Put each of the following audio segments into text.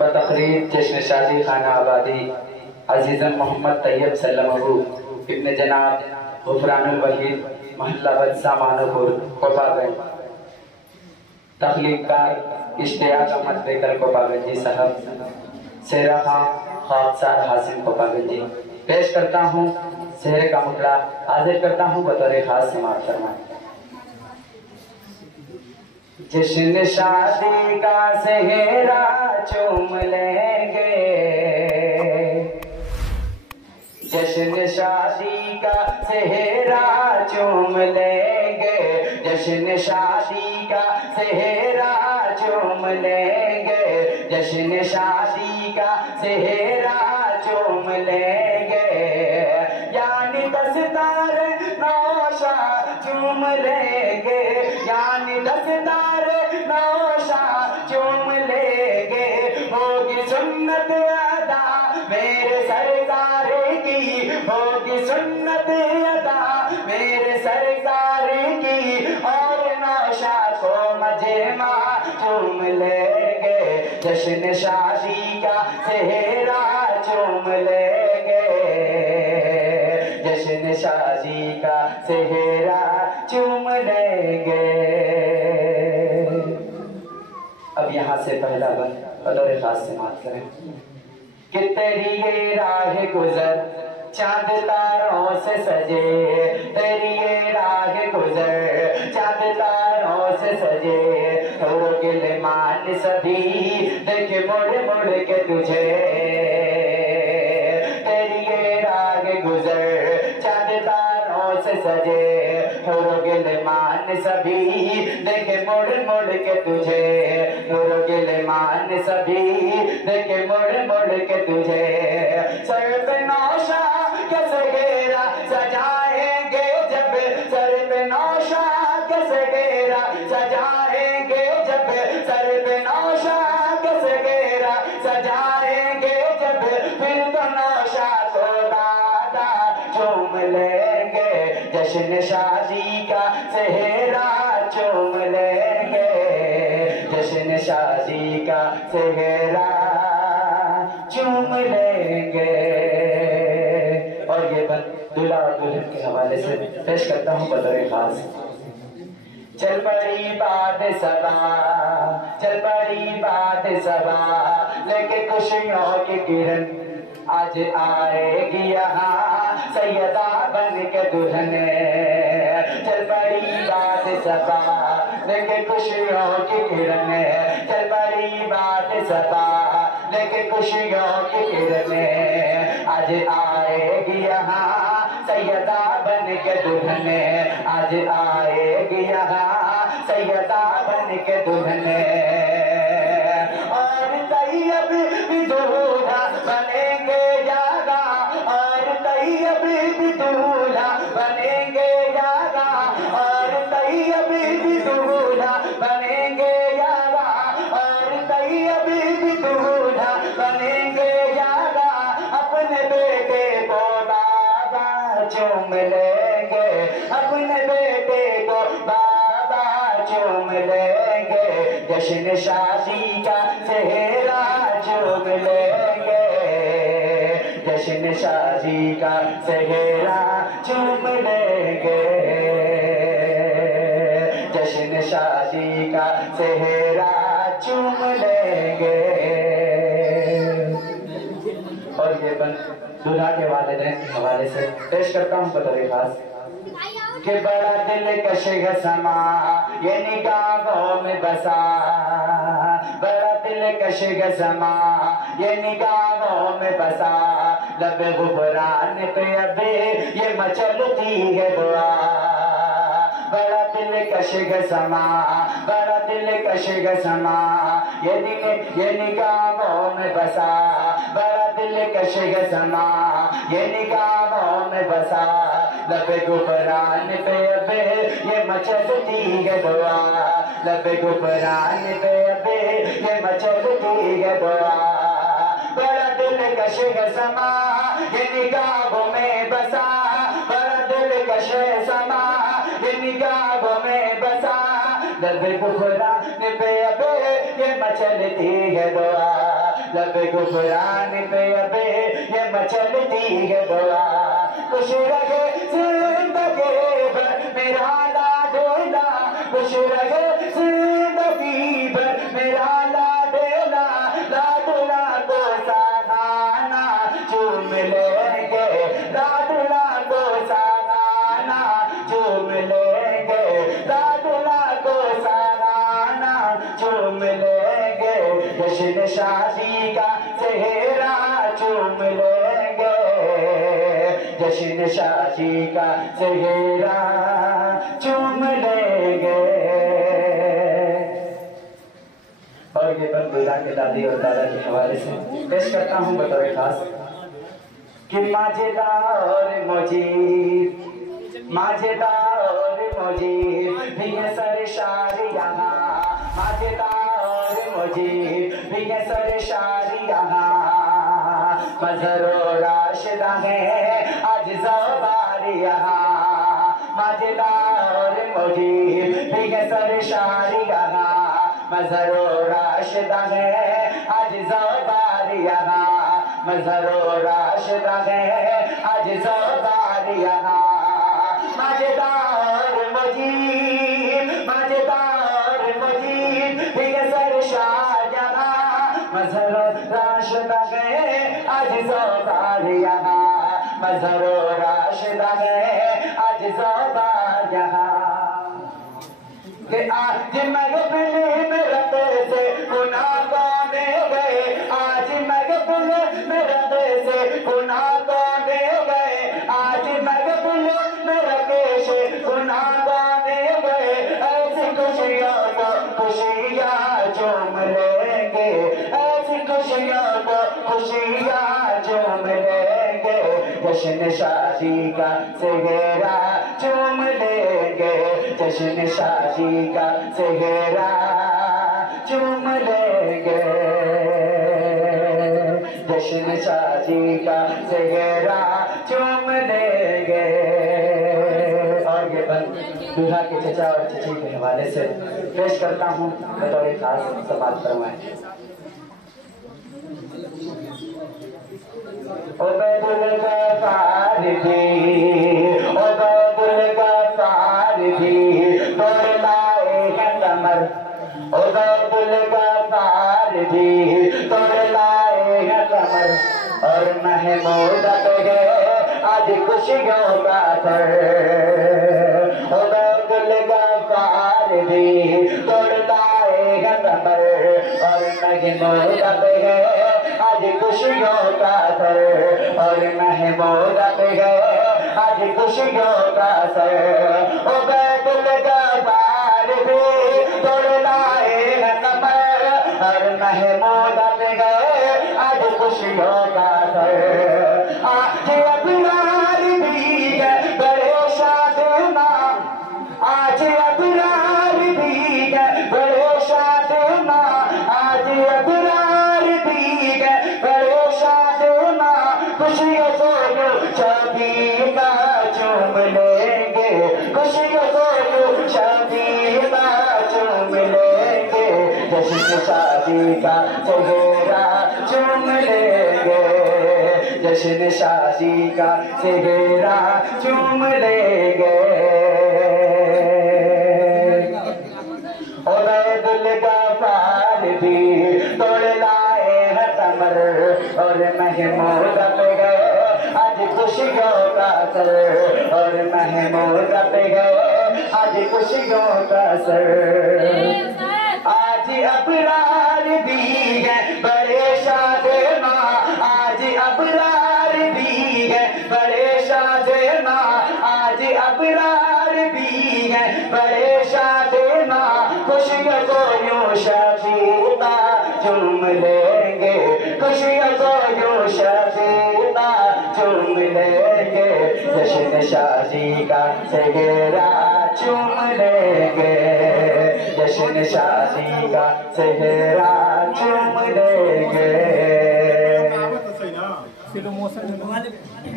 बतकरीब जश्न शादी खाना आबादी अजीज़न मोहम्मद तैयब सल्लमहू इब्न जनाब गुफरानुल वहीद महल्ला बदसा मानोपुर कोपागंज तख्लीकार इश्तियाक अहमद बेकर कोपागंजी साहब सेहरा खां खाकसार हासिम कोपागंजी पेश करता हूँ। सेहरे का मुखड़ा हाजिर करता हूँ बतौर खास समाअत फरमाएं। जश्न शादी का सेहरा चूम लेंगे, जश्न शादी का सेहरा चूम लेंगे, जश्न शादी का सेहरा चूम लेंगे, जश्न शादी का सेहरा चूम लेंगे, यानी दस्तदार नौशा चूम लेंगे, यानी दस्तदार नौशा चूम लेंगे, होगी सुन्नत अदा मेरे सरकार की, होगी सुन्नत अदा मेरे सरकार की, और नौशा को मजमा चूम लेंगे, जश्न शादी का सेहरा चूम लेंगे, जश्न शादी का सेहरा चूम लेंगे। अब यहाँ से पहला बंद बतौर खास से बात करें कि तेरी ये राह गुजर चांद तारों से सजे, तेरी ये राह गुजर चांद तारों से सजे, थोड़ो गिलमान सभी देखे मुड़ मुड़ के तुझे, तेरी ये राह गुजर चांद तारों से सजे, थोड़ो गिलमान सभी देखे मुड़ मुड़ के तुझे, थोड़ो गिलमान सभी देखे मुड़ मुड़ के तुझे, सर पे नौशा कैसे घेरा सजाएंगे जब, सर पे नौशा कैसे घेरा सजाएंगे जब, सर पे नौशा कैसे घेरा सजाएंगे जब, फिर तो नौशा को दादा चूम लेंगे, जश्न शादी का सेहरा चूम लेंगे, जश्न शादी का सेहरा चूम लेंगे। और ये बंद दूल्हा और दुल्हन के हवाले से पेश करता हूँ बतौर खास। चल पड़ी बात सबा, चल पड़ी बात सबा, लेके खुशियों की किरण आज आएगी यहाँ सैयदा बन के दुल्हन, चल पड़ी बात सबा, लेके खुशियों की किरण, चल पड़ी बात सबा, लेके खुशियों की किरण, आज आएगी यहाँ सैयदा बन के दुल्हन, आज आएगी यहाँ सैयदा बन के दुल्हन, और तैयब भी दूल्हा बनेंगे यारा, और तैयब भी दूल्हा बनेंगे यारा, और तैयब भी दूल्हा बनेंगे यारा, और तैयब भी दूल्हा बनेंगे यारा, अपने बेटे को बाबा चूम लेंगे, अपने बेटे को बाबा चूम लेंगे, जश्न शादी का सेहरा चूम लेंगे, जश्न शादी का सेहरा चूम लेंगे, जश्न शादी का सेहरा चूम लेंगे। और ये बंद दूल्हा के वालिदैन के हवाले से पेश करता हूँ बतौर खास कि बड़ा दिल कशिग समा ये निगाहों में बसा, बड़ा दिल कशिग समा ये निगाहों में बसा, लब गुफरान पे अबे ये मचलती है दुआ, बड़ा दिल कशिग समा, बड़ा दिल कशिग समा ये निगाहों में बसा, बड़ा दिल कशिग समा ये निगाहों में बसा, लबे गुफरान पे अबे ये मचलती है दुआ, लबे गुफरान पे अबे ये मचलती है दुआ, बड़ा दिल कशिग समा ये निगाहों में बसा, बड़ा दिल कशिग समा ये निगाहों में बसा, लब गुफरान पे अबे ये मचलती है दुआ, लब गुफरान पे अबे ये मचलती है दुआ। खुश रहे जिंदगी भर मेरा लाडला, खुश रहे जिंदगी भर मेरा लाडला, लाडला को सालाना चूम लेंगे, लाडला को सालाना चूम लेंगे, लाडला को सालाना चूम लेंगे, जश्न शादी का सेहरा चूम लेंगे, जश्न शादी का सेहरा चूम लेंगे। और ये बंद दुल्हा के दादी और दादा के हवाले से पेश करता हूँ बतौर खास कि माजेदार मुजीब, माजेदार मुजीब भी है सरशारियाँ, माजेदार मुजीब भी है सरशारियाँ, मज़हर राशिदा है आज ज़बारियाँ, माजेदार मुजीब भी है सरशारियाँ, मज़हर राशिदा है आज ज़बारियाँ, मज़हर राशिदा है आज ज़बारियाँ, मजेदार मुजीब, मजेदार मुजीब भी है सरशारियाँ, मज़हर राशिदा है आज ज़बारियाँ, मज़हर राशिदा है आज ज़बारियाँ। कि आज महफिल में रते से गुनाह गाने गए, आज महफिल में रते से गुनाह गाने गए, आज महफिल में रते से गुनाह गाने गए, ऐसी खुशियों को खुशियाँ चूम लेंगे, ऐसी खुशियों को खुशियाँ चूम लेंगे, जश्न शादी का सेहरा चूम लेंगे, जश्न शादी का सेहरा चूम लेंगे, जश्न शादी का सेहरा चूम लेंगे। और ये बंद दूल्हा के चचा और चची के हवाले से पेश करता हूँ बतौर खास समाज फरमाए। उबैदुल गफ्फार भी, उबैदुल गफ्फार भी तोड़ लाए हैं कमर, उबैदुल गफ्फार भी तोड़ लाए हैं कमर, और महमूद है आज खुशियों का सर, उबैदुल गफ्फार भी तोड़ लाए हैं कमर, और महमूद है आज खुशियों का सर, और महमूद है आज खुशियों का सर, उबैदुल गफ्फार भी तोड़ लाए हैं कमर, और महमूद है आज खुशियों का सर। आज अबरार भी है बड़े शादमां, आज अबरार भी है बड़े शादमां, आज अबरार भी है बड़े शादमां, खुशियों को शबीना चूम लेंगे, खुशियों को शबीना चूम लेंगे, जश्न शादी का सेहरा चूम लेंगे, जश्न शादी का सेहरा चूम लेंगे। उबैदुल गफ्फार भी तोड़ लाए हैं कमर, और महमूद है आज खुशियों का सर, और महमूद है आज खुशियों का सर। आज अबरार भी है बड़े शादमां, आज अबरार भी है बड़े शादमां, आज अबरार भी है बड़े शादमां, खुशियों को यूं शबीना चूम लेंगे, खुशियों को यूं शबीना चूम लेंगे, जश्न शादी का सेहरा चूम लेंगे, जश्न शादी का सेहरा चूम लेंगे।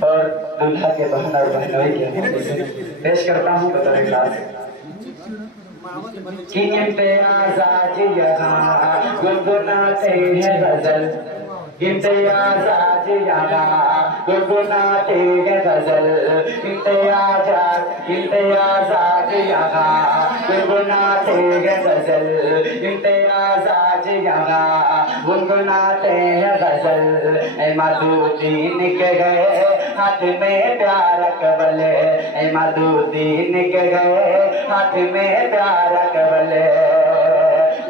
और दुल्हा के बहन और बहनोई के पेश करता हूँ बतौर खास कि इम्तियाज आज यहाँ गुनगुनाते हैं गजल, इम्तियाज आज यहाँ गुनगुनाते हैं गजल, इम्तियाज आज यहाँ गुनगुनाते हैं गजल, इम्तियाज आज यहाँ गुनगुनाते हैं गजल। ऐ मधुदीन के गए हाथ में प्यारा कबल, ऐ मधुदीन के गए हाथ में प्यारा कबल,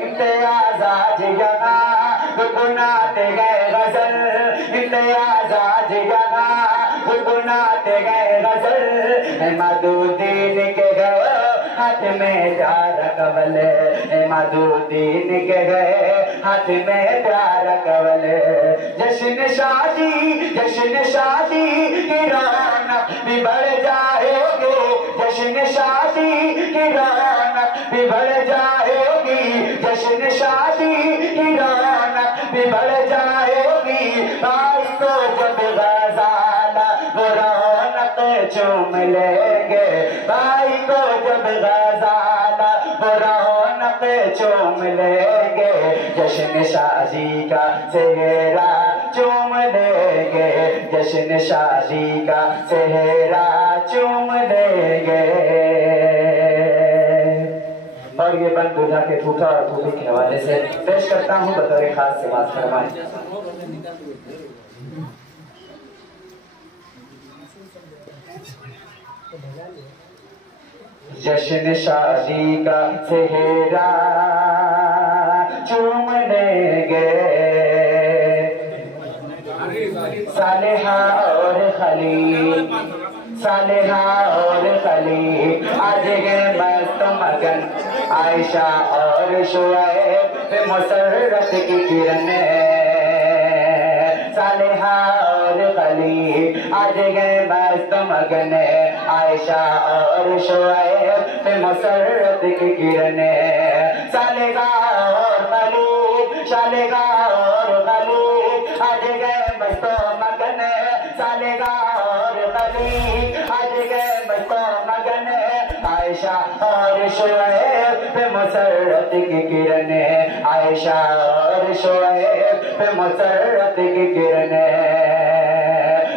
इम्तियाज आज यहाँ गुनगुनाते गए गजल, इम्तियाज आज यहाँ गुनगुनाते गए गजल। ऐ मधुदीन के गए हाथ में प्यारा कबल, ऐ मधुदीन के गए हाथ में प्यारा कबल। जश्न शादी की रौनक भी बढ़ जाएगी, जश्न शादी की रौनक भी बढ़ जाएगी, जश्न शादी की रौनक भी बढ़ जाएगी। भाई को जब गजाला वो रौनक चूम लेंगे, भाई को जब गजाला वो रौनक चूम लेंगे, जश्न शादी का सेहरा चूम लेंगे, जश्न शादी का सेहरा चूम लेंगे। और ये बंद दूल्हा के फूफा और फूफी के हवाले से पेश करता हूँ बतौर खास से बात फरमाएं। जश्न शादी का सेहरा चूम लेंगे, सालेहा और खलील, सालेहा और खलील आज गए मस्त मगन, आयशा और शुएब मुसर्रत की किरण, सालेहा और खलील आज गए मस्त मगन, आयशा और शुएब मुसर्रत की किरण, सालेहा और खलील, सालेहा और खलील आज गए मस्त मगन, सालेहा और खलील आज गए मस्त मगन, आयशा और शुएब मुसर्रत की किरण, आयशा और शुएब मुसर्रत की किरण,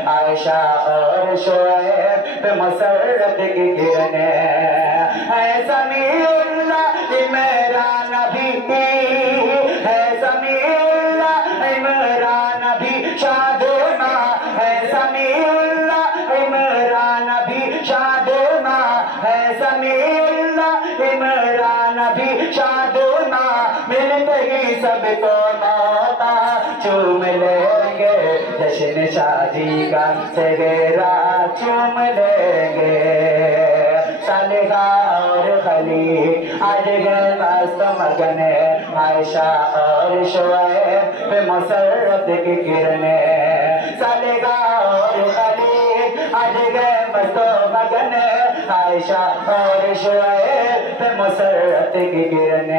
आयशा और शुएब मुसर्रत की किरण। है समीउल्लाह इमरान नबी, है समीउल्लाह इमरान नबी शादुमा, है समीउल्लाह इमरान नबी शादुमा, है समीउल्लाह इमरान नबी शादुमा। मिलते ही सबको मौका चूम लेंगे, जश्न शादी का सेहरा चूम लेंगे, सालेहा और खलील आज गए मस्त मगन, आयशा और शुएब मुसर्रत की किरण, सालेहा और खलील आज गए मस्त मगन, आयशा और शुएब मुसर्रत की किरण,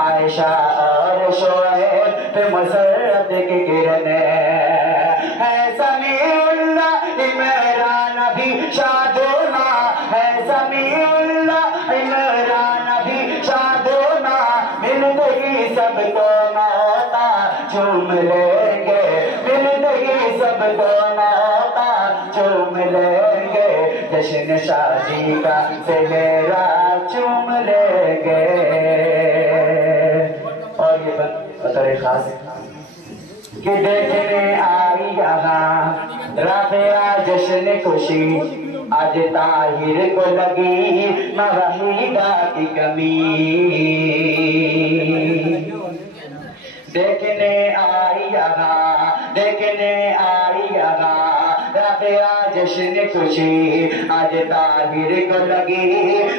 आयशा और शुएब मुसर्रत की किरण। है समीउल्लाह इमरान नबी शादुमा, है समीउल्लाह इमरान नबी शादुमा। मिलते ही सबको मौका चूम लेंगे, मिलते ही सबको मौका चूम लेंगे, जश्न शादी का सेहरा चूम लेंगे। और ये बतौर खास कि देखने आई यहाँ राबिया जश्न खुशी, आज ताहिर को लगी मवाहिदा की कमी, देखने आई यहाँ, देखने आई यहाँ राबिया जश्न खुशी, आज ताहिर को लगी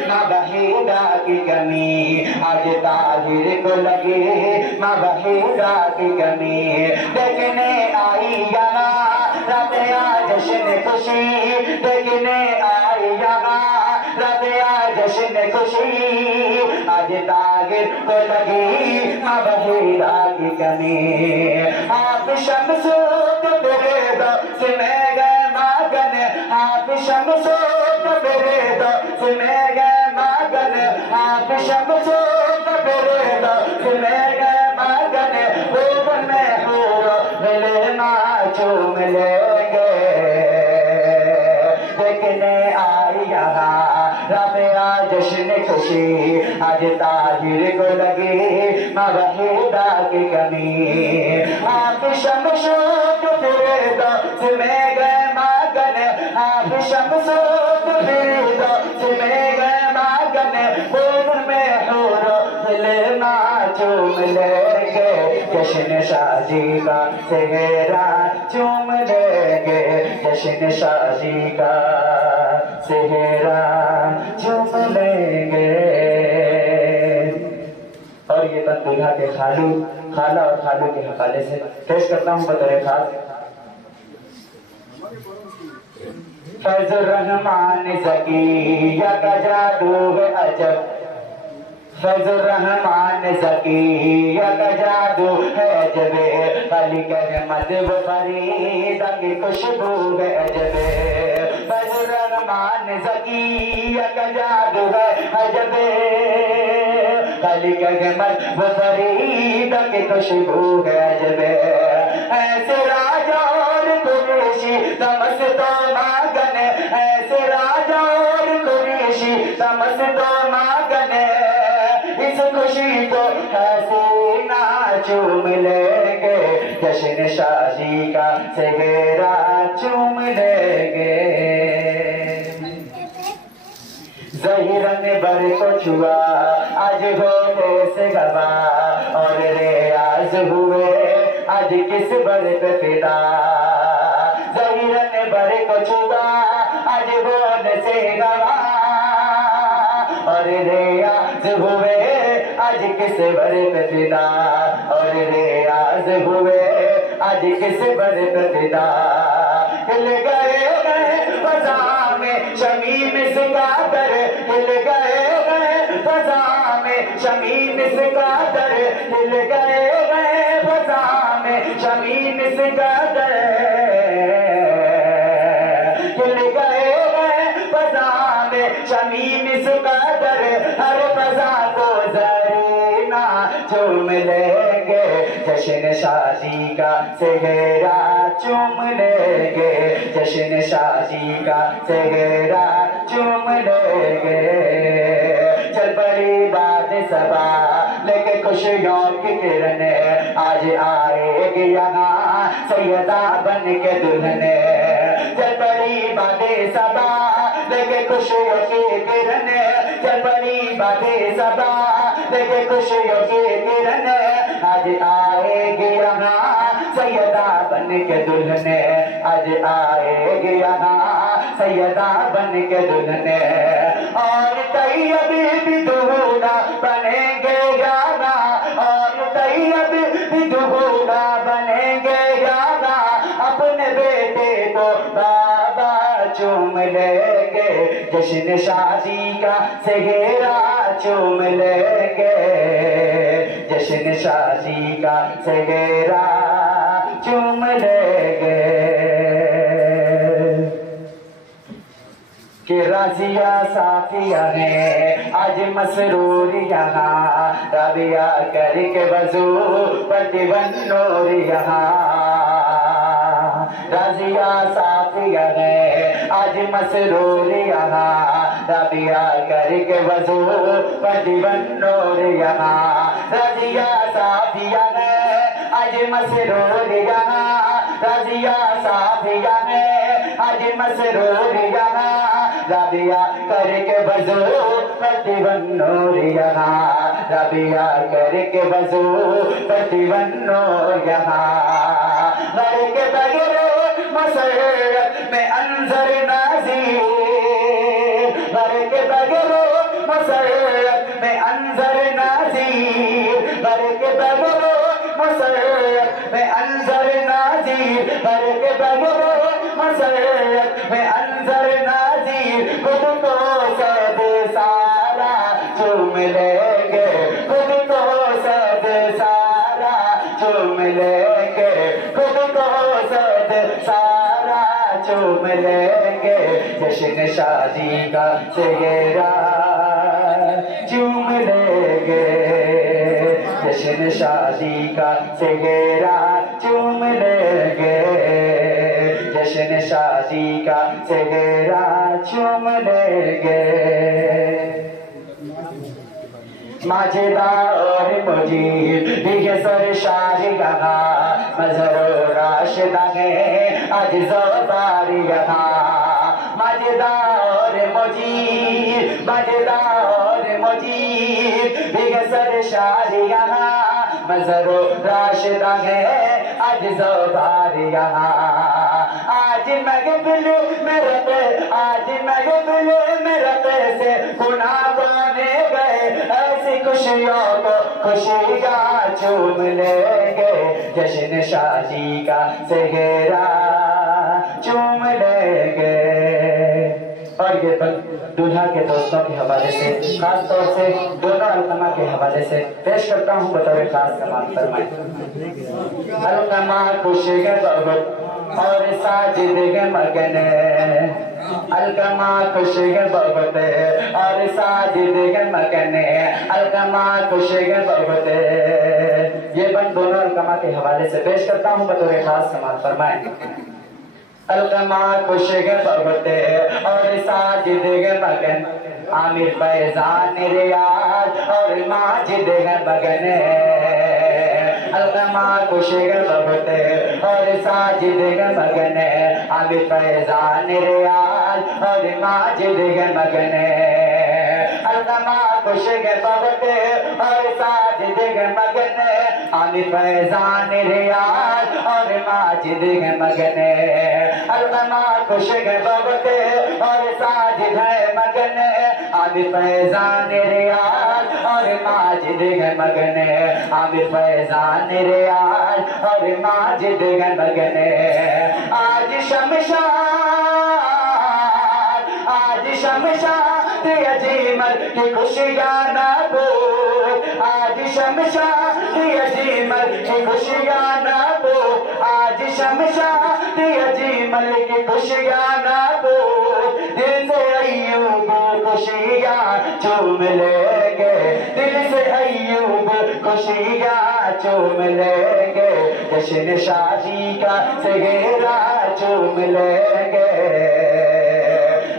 मवाहिदा की कमी, आज ताहिर को लगी मवाहिदा की कमी। देखने आई यहाँ राबिया जश्न खुशी, देखने आई यहाँ राबिया जश्न खुशी, आज ताहिर को लगी मवाहिदा की कमी। आप शम्सो तो मेरे दोस्त में गए मगन, आप शम्सो तो मेरे दोस्त में गए मगन, आप शम्सो सुनेगा मगन खूब में हूरो गिलमा चूम लेंगे देखने आई यहाँ रबिया जश्न खुशी आज ताहिर को लगी मवहीदा की कमी आप शमशूद फिरदौस में गए मगन आप शमशूद फिरदौस में गए मगन खूब में हूरो गिलमा चूम लेंगे जश्न शादी का सेहरा चूम लेंगे जश्न शादी का सेहरा चूम लेंगे। और ये बंद दुल्हा के खाला और खालू के हवाले से पेश करता हूँ बतौर खास फैजुर रहमान ज़किया का जादू है अजब फैजुर रहमान ज़किया का जादू है अजबे अली रहमत वो फरीदा की खुशबू है अजबे फैजुर रहमान ज़किया का जादू है अजबे अली रहमत वो फरीदा की खुशबू है अजबे ऐसे राजा और कुरैशी तमस्तो मगन ऐसे राजा और कुरैशी तमस्तो मगन इस खुशी को हसीना चूम लेंगे जश्न शादी का सेहरा चूम लेंगे। ज़हीरन बर को छुआ आज होने से गवा और रियाज हुए आज किस बर पे फिदा ज़हीरन बर को छुआ आज होने से गवा और रियाज हुए आज किस बर पे फिदा और रियाज हुए आज किस बर पे फिदा हिल गए फजा में शमीम सिकादर हिल गए फजा में शमीम सिकादर हिल गए फजा में शमीम सिकादर हिल गए फजा में शमीम सिकादर हर फजा को जरीना चूम लेंगे जश्न शादी का सेहरा चूम लेंगे जश्न शादी का सेहरा चूम लेंगे। चल पड़ी बात सबा लेके खुशियों की किरण आज आएगी यहाँ सैयदा बन के दुल्हन चल पड़ी बातें सबा लेके खुशियों की किरण चल पड़ी बातें सबा लेके खुशियों की किरण आज आएगी यहाँ सैयदा बन के दुल्हन आज आएगी यहाँ सैयदा बन के दुल्हन और तैयब भी दूल्हा बनेंगे यारा और तैयब भी दूल्हा बनेंगे यारा अपने बेटे को बाबा चूम लेंगे जश्न शादी का सेहरा चूम लेंगे जश्न शादी का सेहरा चूम लेंगे। कि राजिया साफिया है आज मसरूर यहाँ रबिया करके वजू प्रतिबन्नूर यहाँ राजिया साफिया है आज मसरूर यहाँ रबिया करके वजू प्रतिबन्नूर यहाँ राजिया साफिया है आज मसरूर यहाँ राजिया साफिया है आज मसरूर यहाँ रबिया करके वजू प्रतिबन्नूर यहाँ रबिया करके वजू प्रतिबन्नूर यहाँ घर के बगैर मसरत में अंजर नाज़ीर घर के बगैर मसरत में अंजर नाज़ीर घर के बगैर मसरत में अंजर नाज़ीर घर के बगैर मसरत में अंजर नाज़ीर खुद को सद सारा चूम लेंगे खुद को सद सारा चूम लेंगे खुद को सद सारा चूम लेंगे जश्न शादी का सेहरा चूम लेंगे जश्न शादी का सेहरा चूम लेंगे, जश्न शादी का सेहरा चूम लेंगे। माजिदा और मुजीब ये सरशाही कहा, मजहरो राशिदा है आज ज़ोबारी कहा। माजिदा और मुजीब, माजिदा और मुजीब ये सरशाही कहा, मजहरो राशिदा है आज ज़ोबारी कहा। आज महफिल में रते, आज महफिल में रते से गुनाह बने गए, ऐसी खुशियों को खुशियाँ चूम लेंगे, जश्न शादी का सेहरा चूम लेंगे। और ये दूल्हा के दोस्तों के हवाले से, खास तौर से दोनों अलकमा के हवाले से पेश करता हूँ बतौर खास समाप्त फरमाए। अलकमा खुशी के बहुत और साजिद के मगन, अलकमा खुशी के बहुत और साजिद के मगन, अलकमा खुशी के बहुत। ये बन दोनों अलकमा के हवाले से पेश करता हूँ बतौर खास समाप्त फरमाए। अलकमा खुशी के बहुत और साजिद के मगन, आमिर फैजान रियाज और माजिद के मगन। अलकमा खुशी के बहुत और साजिद के मगन, आमिर फैजान रियाज और माजिद के मगन। अलकमा खुशी के बहुत और साजिद के मगन, आमिर फैजान रियाज और माजिद के मगन। अलकमा खुशी के बहुत और साजिद है मगन, आमिर फैजान रियाज और माजिद के मगन, आमिर फैजान रियाज और माजिद के मगन। आज शमशाद, आज शमशाद अजीमल की खुशियाँ न भूल, आज शमशाद अजीमल की खुशियाँ न भूल, आज शमशाद अजीमल की खुशियाँ न भूल। दिल से अय्यूब खुशियाँ चूम लेंगे, दिल से अय्यूब खुशियाँ चूम लेंगे, जश्न शादी का सेहरा चूम लेंगे।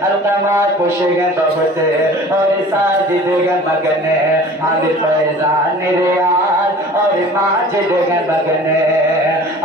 अलकमा खुशी के बहुत और साजिद के मगन, आमिर फैजान रियाज और माजिद के मगन।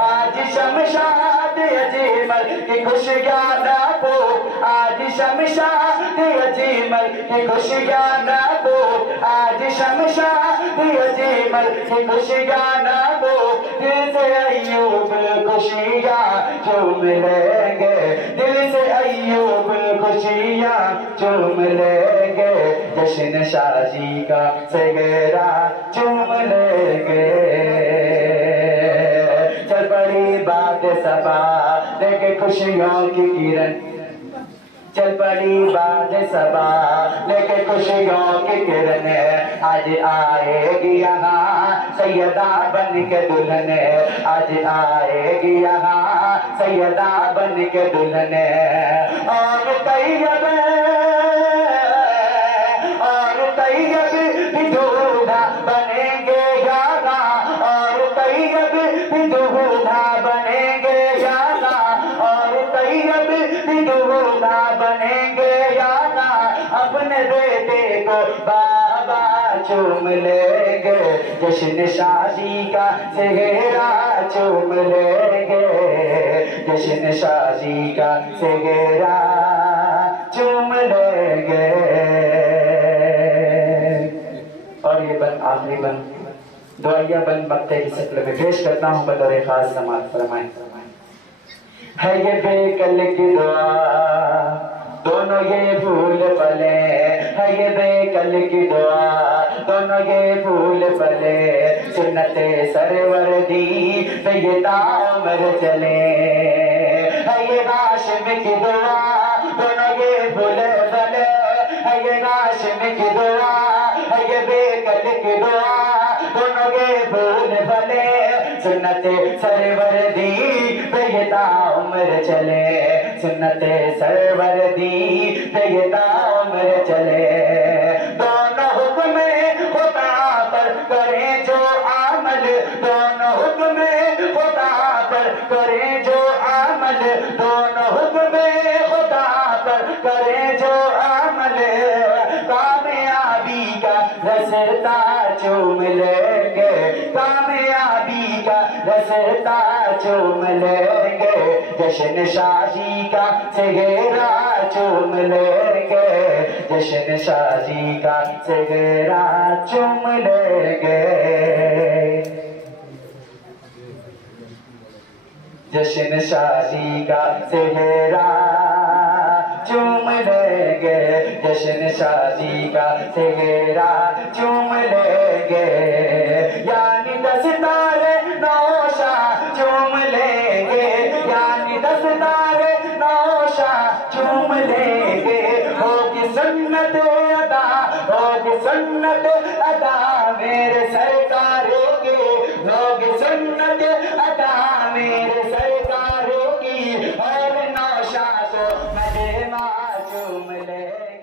आज शमशाद अजीमल की खुशियाँ न भूल, आज शमशाद अजीमल की खुशियाँ न भूल, आज शमशाद अजीमल की खुशियाँ न भूल। दिल से अय्यूब खुशियाँ चूम लेंगे, दिल से अय्यूब खुशियाँ चूम लेंगे, जश्न शादी का सेहरा चूम लेंगे। चल पड़ी बात सबा लेके खुशियों की किरण, चल पड़ी बात सबा लेके खुशियों की किरण। आज आएगी यहाँ सैयदा बन के दुल्हन, आज आएगी यहाँ सैयदा बन के दुल्हन। और तैयब, और तैयब भी दूल्हा बनेंगे यहाँ, और तैयब भी दूल्हा बनेंगे यहाँ, और तैयब भी दूल्हा बनेंगे यहाँ। अपने बेटे को बाबा चूम लेंगे, जश्न शादी का सेहरा चूम लेंगे, जश्न शादी का सेहरा चूम लेंगे। और ये बन आखिरी बन दुआया बन मक्ते की शक्ल में पेश करता हूँ बतौर खास समाप्त फरमाएं। है ये बेकल की दुआ दोनों ये फूल फले, है ये बेकल की दुआ दोनों ये फूल फले। सुन्नते सरवर दी पे ये तामर चले, है ये हाशिम की दुआ दोनों ये फूल फले, है ये हाशिम की दुआ है ये बेकल की दुआ दोनों ये फूल फले। सुन्नते सरवर दी पे ये तामर चले, सुन्नते सरवर दी पे ये तामर चले। दोनों हुक्म खुदा पर करें जो आमल अमल, दोनों हुक्म खुदा पर करें जो अमल, दोनों हुक्म खुदा पर करें जो अमल, कामयाबी का रास्ता चूम लेंगे, कामयाबी का रास्ता चूम लेंगे, जश्न शादी का सेहरा चूम लेंगे, जश्न शादी का सेहरा चूम लेंगे, जश्न शादी का सेहरा चूम लेंगे, जश्न शादी का सेहरा चूम लेंगे, यानी 10 तारे नौशा चूम लेंगे, यानी 10 तारे नौशा चूम लेंगे, होगी सुन्नत अदा, होगी सुन्नत अदा मेरे सरकारों की, होगी सुन्नत अदा मेरे सरकारों की, और नौशा तो मजे चूम ले।